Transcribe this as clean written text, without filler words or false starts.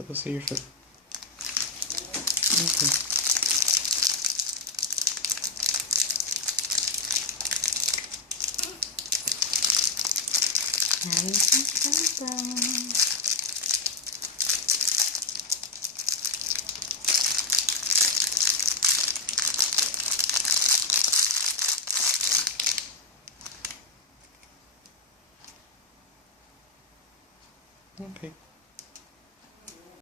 Let us see your foot. Okay. Having some fun. Okay.